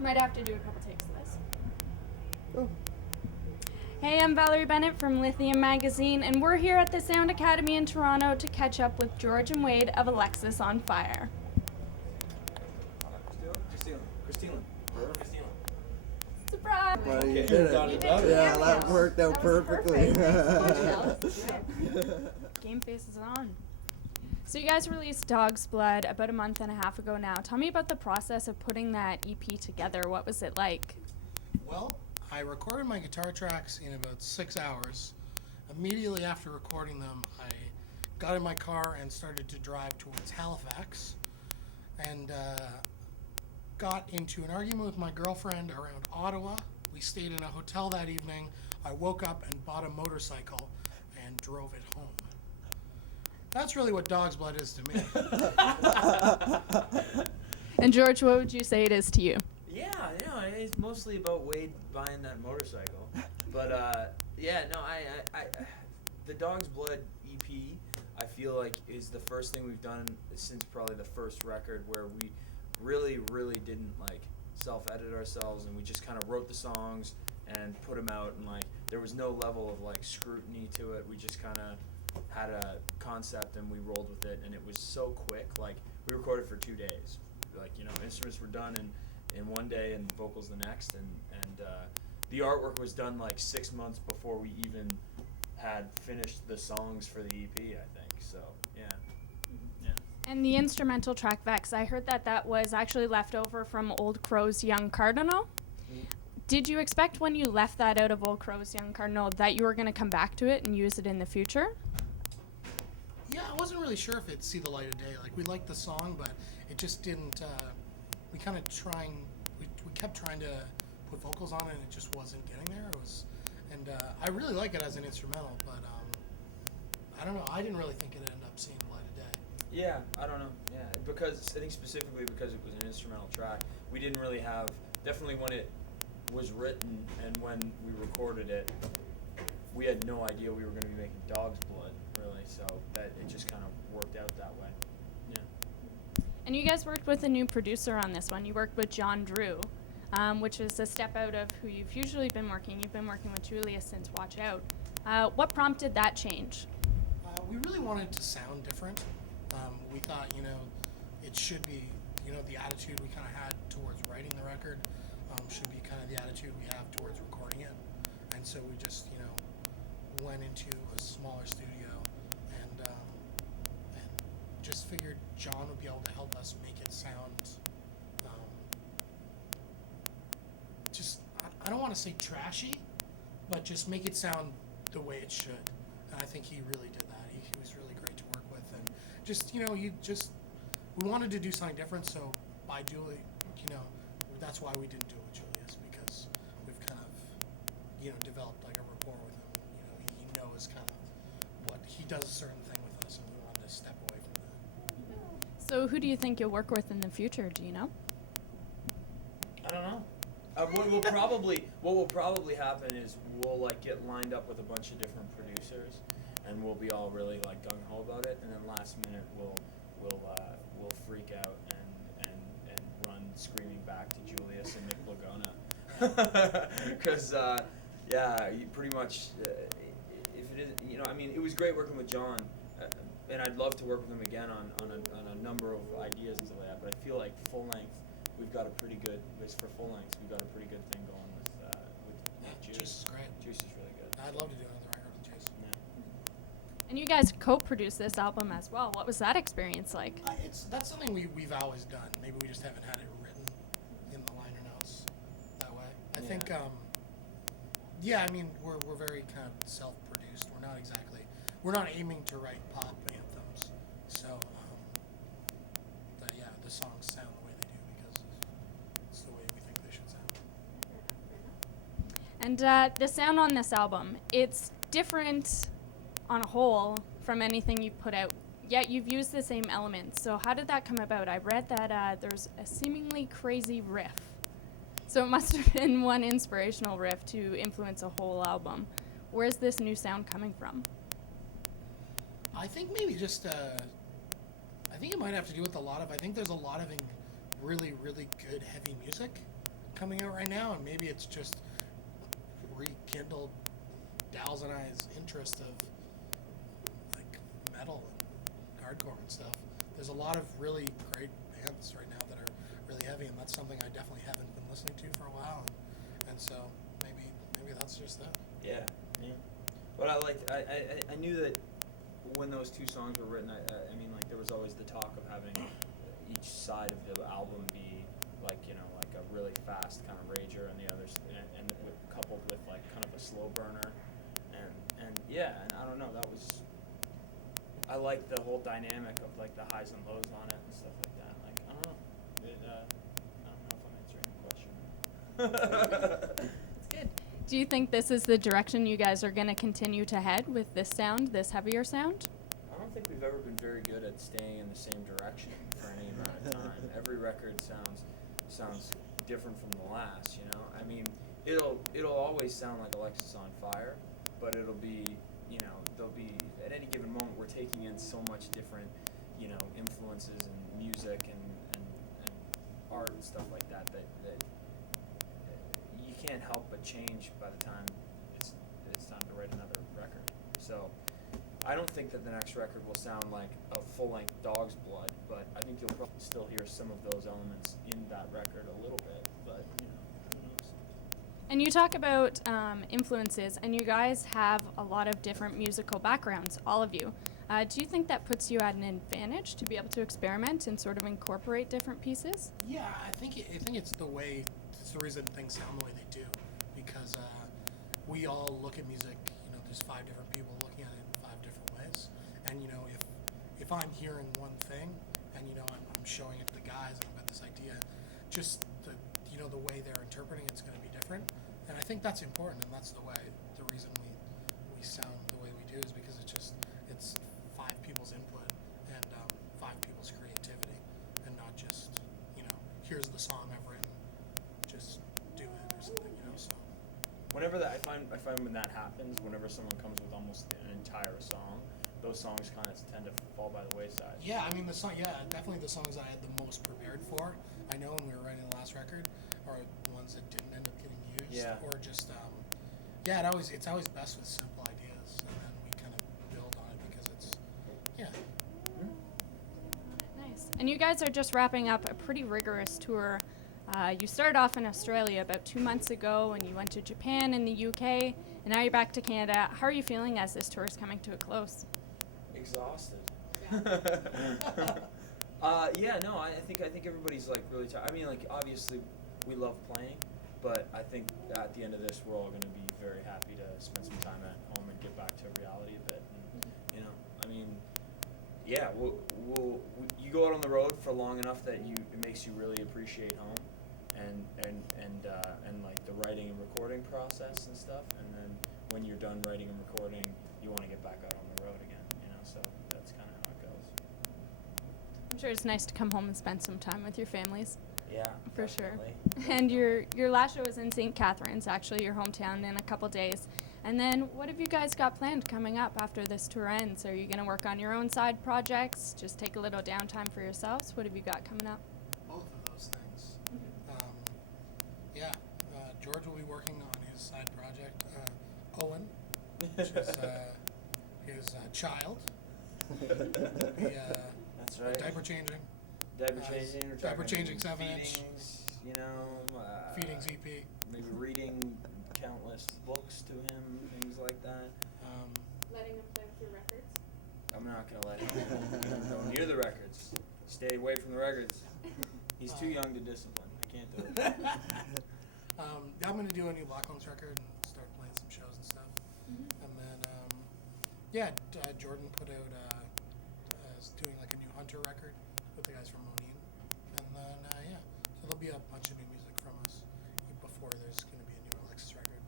Might have to do a couple takes of this. Oh. Hey, I'm Val Bennet from Lithium Magazine, and we're here at the Sound Academy in Toronto to catch up with George and Wade of Alexisonfire. Christina. Surprise! Well, you Okay. did Got it. it. Yeah, that worked out perfectly. Game face is on. So you guys released Dog's Blood about a month and a half ago now. Tell me about the process of putting that EP together. What was it like? Well, I recorded my guitar tracks in about 6 hours. Immediately after recording them, I got in my car and started to drive towards Halifax and got into an argument with my girlfriend around Ottawa. We stayed in a hotel that evening. I woke up and bought a motorcycle and drove it home. That's really what Dog's Blood is to me. And George, what would you say it is to you? Yeah, it's mostly about Wade buying that motorcycle. But the Dog's Blood EP, I feel like is the first thing we've done since probably the first record where we really didn't like self-edit ourselves, and we just kind of wrote the songs and put them out, and like there was no level of like scrutiny to it. We just kind of had a concept and we rolled with it, and it was so quick. Like we recorded for 2 days. Like, you know, instruments were done in one day and vocals the next, and the artwork was done like 6 months before we even had finished the songs for the EP, I think. So yeah. And the instrumental track Vex, I heard that was actually left over from Old Crow's Young Cardinal. Did you expect when you left that out of Old Crow's Young Cardinal that you were going to come back to it and use it in the future? Yeah, I wasn't really sure if it'd see the light of day. Like, we liked the song, but it just didn't, we kept trying to put vocals on it, and it just wasn't getting there. I really like it as an instrumental, but I don't know, I didn't really think it'd end up seeing the light of day. Yeah, I don't know. Yeah, because I think specifically because it was an instrumental track, we didn't really have, definitely when it was written and when we recorded it, we had no idea we were going to be making Dog's Blood, really, so that it just kind of worked out that way. Yeah. And you guys worked with a new producer on this one. You worked with John Drew, which is a step out of who you've usually been working. You've been working with Julia since Watch Out. What prompted that change? We really wanted to sound different. We thought, it should be, the attitude we kind of had towards writing the record should be kind of the attitude we have towards recording it. And so we just, went into a smaller studio and just figured John would be able to help us make it sound I don't want to say trashy, but just make it sound the way it should. And I think he really did that. He was really great to work with, and we wanted to do something different. So by Julie, that's why we didn't do it with Julius, because we've kind of developed like a rapport with him. He knows kind of what he does a certain thing with us, and we wanted to step away from that. So who do you think you'll work with in the future? Do you know? I don't know. What will probably happen is we'll like get lined up with a bunch of different producers, and we'll be all really like gung ho about it, and then last minute we'll freak out and run screaming back to Julius and Nick Lagona, because you pretty much if it is, it was great working with John, and I'd love to work with him again on a number of ideas and stuff like that, but I feel like full length. We've got a pretty good, for full length, we've got a pretty good thing going with Juice. Juice is great. Juice is really good. I'd love to do another record with Juice. Yeah. And you guys co-produced this album as well. What was that experience like? That's something we've always done. Maybe we just haven't had it written in the liner notes that way. I think, we're very kind of self-produced. We're not aiming to write pop anthems. So, the songs sound the way they do because it's the way we think they should sound. And the sound on this album, it's different on a whole from anything you've put out, yet you've used the same elements. So how did that come about? I read that there's a seemingly crazy riff. So it must have been one inspirational riff to influence a whole album. Where's this new sound coming from? I think maybe just, I think it might have to do with I think there's a lot of really, really good heavy music coming out right now, and maybe it's just rekindled Dal's and I's interest of like metal and hardcore and stuff. There's a lot of really great bands right now that are really heavy, and that's something I definitely haven't been listening to for a while, and so maybe that's just that. Yeah. But I knew that when those two songs were written, I mean, like, there was always the talk of having each side of the album be like, you know, like a really fast kind of rager, and the others, and coupled with like kind of a slow burner, and yeah, and I don't know, that was, I like the whole dynamic of like the highs and lows on it and stuff like that. Like, I don't know, I don't know if I'm answering the question. That's good. Do you think this is the direction you guys are going to continue to head with this sound, this heavier sound? I don't think we've ever been very good at staying in the same direction for any amount of time. Every record sounds different from the last, you know? I mean, it'll always sound like Alexisonfire, but it'll be, you know, there'll be, at any given moment, we're taking in so much different, you know, influences and music and art and stuff like that you can't help but change by the time it's time to write another record. So I don't think that the next record will sound like a full-length Dog's Blood, but I think you'll probably still hear some of those elements in that record a little bit, but, you know, who knows. And you talk about influences, and you guys have a lot of different musical backgrounds, all of you. Do you think that puts you at an advantage to be able to experiment and sort of incorporate different pieces? Yeah, I think it's the reason things sound the way they do, because we all look at music. You know, there's 5 different people looking at it in 5 different ways, and you know, if I'm hearing one thing, and you know, I'm showing it to the guys, and I've got this idea, just the way they're interpreting it's going to be different, and I think that's important, and that's the reason we sound the way we do is because it's 5 people's input and 5 people's creativity, and not just, you know, here's the song I've written, just do it or something, you know. So Whenever that, I find when that happens, whenever someone comes with almost an entire song, those songs kind of tend to fall by the wayside. yeah, I mean definitely the songs I had the most prepared for, I know, when we were writing the last record, are the ones that didn't end up getting used, Yeah. or just it's always best with simple ideas, and then we kind of build on it because it's Nice. And you guys are just wrapping up a pretty rigorous tour. You started off in Australia about 2 months ago, and you went to Japan and the UK, and now you're back to Canada. How are you feeling as this tour is coming to a close? Exhausted. Yeah, no, I think everybody's like really tired. I mean, like, obviously we love playing, but I think at the end of this we're all going to be very happy to spend some time at home and get back to reality a bit. And, you know, I mean, yeah, you go out on the road for long enough that it makes you really appreciate home, and like the writing and recording process and stuff. And then when you're done writing and recording, you want to get back out on the road again. You know, so that's kind of how it goes. I'm sure it's nice to come home and spend some time with your families. Yeah, For definitely. sure. And your last show is in St. Catharines, actually, your hometown, in a couple days. And then what have you guys got planned coming up after this tour ends? Are you going to work on your own side projects, just take a little downtime for yourselves? What have you got coming up? both of those things. George will be working on his side project, Owen, which is his child. That's right. Diaper changing. Diaper changing. We're Diaper talking changing 7-inch. feedings, you know. Feedings EP. Maybe reading countless books to him, things like that. Letting them play with your records? I'm not gonna let him go near the records. Stay away from the records. He's too young to discipline. I can't do it. I'm going to do a new Black Lungs record and start playing some shows and stuff. And then, Jordan put out doing like a new Hunter record with the guys from Monine. And then, so there'll be a bunch of new music from us before there's going to be a new Alexis record.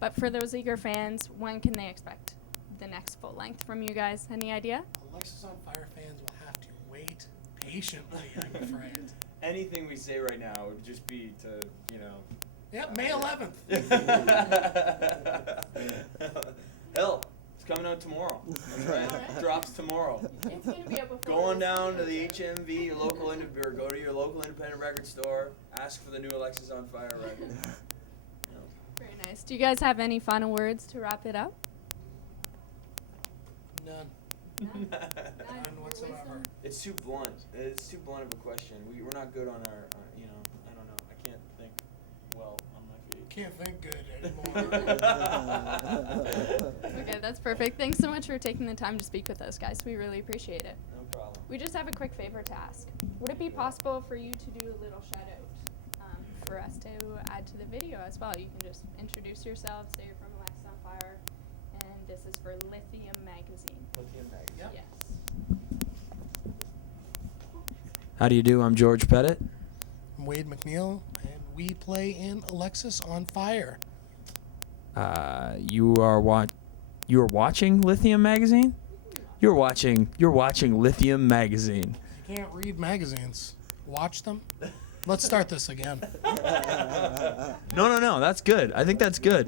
But for those eager fans, when can they expect the next full length from you guys? Any idea? Alexisonfire fans will have to wait patiently, I'm afraid. Anything we say right now would just be to, you know. Yeah, May 11th. Hell, it's coming out tomorrow. That's right. Alright. Drops tomorrow. It's gonna be out before Going this down to video, the so- HMV, your local or go to your local independent record store, ask for the new Alexisonfire record. You know. Very nice. Do you guys have any final words to wrap it up? None. None? None whatsoever. It's too blunt. It's too blunt of a question. We're not good on our, you know, I don't know. I can't think well on my feet. Can't think good anymore. Okay, that's perfect. Thanks so much for taking the time to speak with us, guys. We really appreciate it. No problem. We just have a quick favor to ask. Would it be possible for you to do a little shout out for us to add to the video as well? You can just introduce yourself, say you're from Alexisonfire, and this is for Lithium Magazine. Lithium Magazine. Yep. Yes. How do you do? I'm George Pettit. I'm Wade MacNeil, and we play in Alexisonfire. You are watching Lithium Magazine? You're watching Lithium Magazine. You can't read magazines. Watch them. Let's start this again. No, that's good. I think that's good.